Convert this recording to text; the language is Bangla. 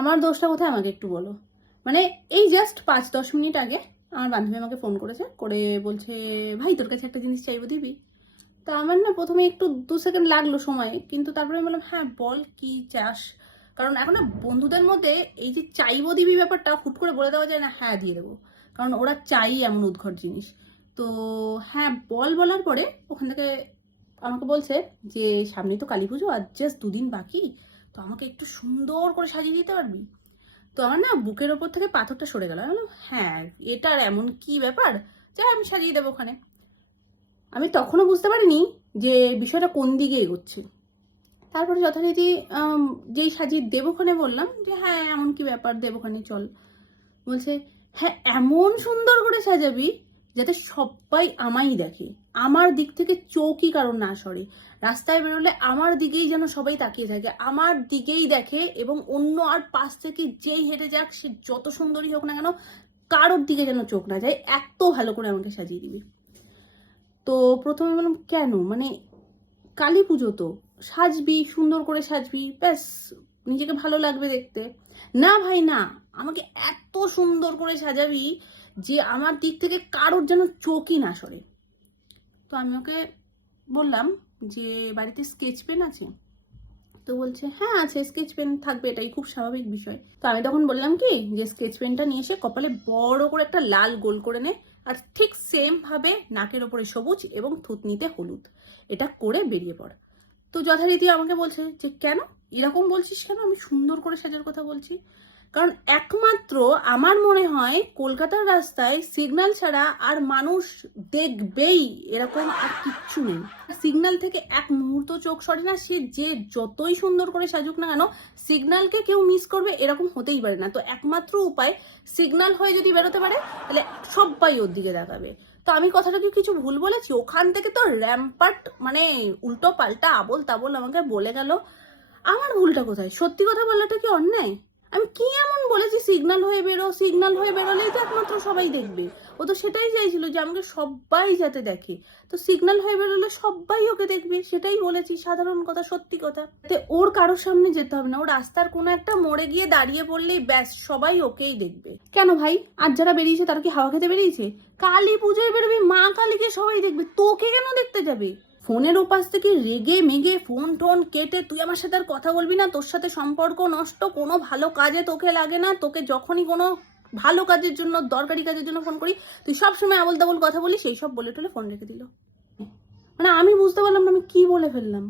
আমার দোষটা কোথায় আমাকে একটু বলো। মানে এই জাস্ট 5-10 মিনিট আগে আমার বান্ধবী আমাকে ফোন করেছে, করে বলছে ভাই তোর কাছে একটা জিনিস চাইবো, দিবি? তো আমার না প্রথমে একটু 2 সেকেন্ড লাগলো সময়, কিন্তু তারপরে আমি বললাম হ্যাঁ বল কি চাস। কারণ এখন না বন্ধুদের মধ্যে এই যে চাইবো দিবি ব্যাপারটা হুট করে বলে দেওয়া যায় না হ্যাঁ দিয়ে দেবো, কারণ ওরা চাই এমন উদ্ঘট জিনিস। তো হ্যাঁ বল বলার পরে ওখান থেকে আমাকে বলছে যে সামনেই তো কালী পুজো, আর জাস্ট 2 দিন বাকি, তো আমাকে একটু সুন্দর করে সাজিয়ে দিতে পারবি? তো আমার না বুকের ওপর থেকে পাথরটা সরে গেল। আমি বললাম হ্যাঁ এটার এমন কি ব্যাপার, যা আমি সাজিয়ে দেবো ওখানে। আমি তখনও বুঝতে পারিনি যে বিষয়টা কোন দিকে এগোচ্ছে। তারপরে যথারীতি যেই সাজিয়ে দেবোখানে বললাম যে হ্যাঁ এমন কি ব্যাপার, দেবোখানে চল। বলছে হ্যাঁ এমন সুন্দর করে সাজাবি যাতে সবাই আমায় দেখে, আমার দিক থেকে চোখই কারণ না সরে, রাস্তায় বেরোলে আমার দিকেই যেন সবাই তাকিয়ে থাকে, আমার দিকেই দেখে, এবং অন্য আর পাশ থেকে যেই হেঁটে যাক সে যত সুন্দরী হোক না কেন কারোর দিকে যেন চোখ না যায়, এত ভালো করে আমাকে সাজিয়ে দিবি। তো প্রথমে বললাম কেন, মানে কালী পুজো তো, সাজবি সুন্দর করে সাজবি, ব্যাস নিজেকে ভালো লাগবে দেখতে। না ভাই না, আমাকে এত সুন্দর করে সাজাবি যে আমার দিক থেকে কারোর যেন চোখই না সরে। তো আমি ওকে বললাম যে বাড়িতে স্কেচ পেন আছে? তো বলছে হ্যাঁ আছে, স্কেচ পেন থাকবে, এটাই খুব স্বাভাবিক বিষয়। তো আমি তখন বললাম কি যে স্কেচ পেনটা নিয়ে এসে কপালে বড় করে একটা লাল গোল করে নে, আর ঠিক সেম ভাবে নাকের ওপরে সবুজ এবং থুতনিতে হলুদ, এটা করে বেরিয়ে পড়। তো যথারীতি আমাকে বলছে যে কেন এরকম বলছিস, কেন আমি সুন্দর করে সাজার কথা বলছি। কারণ একমাত্র আমার মনে হয় কলকাতার রাস্তায় সিগন্যাল ছাড়া আর মানুষ দেখবেই এরকম আর কিচ্ছু নেই। সিগন্যাল থেকে এক মুহূর্ত চোখ সরে না, সে যে যতই সুন্দর করে সাজুক না কেন সিগন্যালকে কেউ মিস করবে এরকম হতেই পারে না। তো একমাত্র উপায় সিগন্যাল হয়ে যদি বেরোতে পারে তাহলে সবাই ওর দিকে দেখাবে। তো আমি কথাটা কি কিছু ভুল বলেছি? ওখান থেকে তো র্যাম্পার্ট মানে উল্টো পাল্টা আবোল তাবোল আমাকে বলে গেল। আমার ভুলটা কোথায়? সত্যি কথা বলাটা কি অন্যায়? আমি কি এমন বলেছি সিগন্যাল হয়ে বেরো, সিগন্যাল হয়ে বেরোলেই তো একমাত্র সবাই দেখবে। ও তো সেটাই চাইছিল যে আমাকে সবাই যাতে দেখে, তো সিগন্যাল হয়ে বেরোলে সবাই ওকে দেখবে, সেটাই বলেছি, সাধারণ কথা, সত্যি কথা। ওর কারোর সামনে যেতে হবে না, ও রাস্তার কোনো একটা মোড়ে গিয়ে দাঁড়িয়ে পড়লেই ব্যাস সবাই ওকেই দেখবে। কেন ভাই, আজ যারা বেরিয়েছে তারা কি হাওয়া খেতে বেরিয়েছে? কালী পুজোয় বেরোবি, মা কালীকে সবাই দেখবে, তোকে কেন দেখতে যাবে? ফোনের ওপাশ থেকে রেগে মেগে ফোন টোন কেটে তুই আমার সাথে আর কথা বলবি না, তোর সাথে সম্পর্ক নষ্ট, কোনো ভালো কাজে তোকে লাগে না, তোকে যখনই কোনো ভালো কাজের জন্য দরকারি কাজের জন্য ফোন করি তুই সবসময় আবল তাবল কথা বলি, সেই সব বলে টলে ফোন রেখে দিল। মানে আমি বুঝতে পারলাম না আমি কি বলে ফেললাম।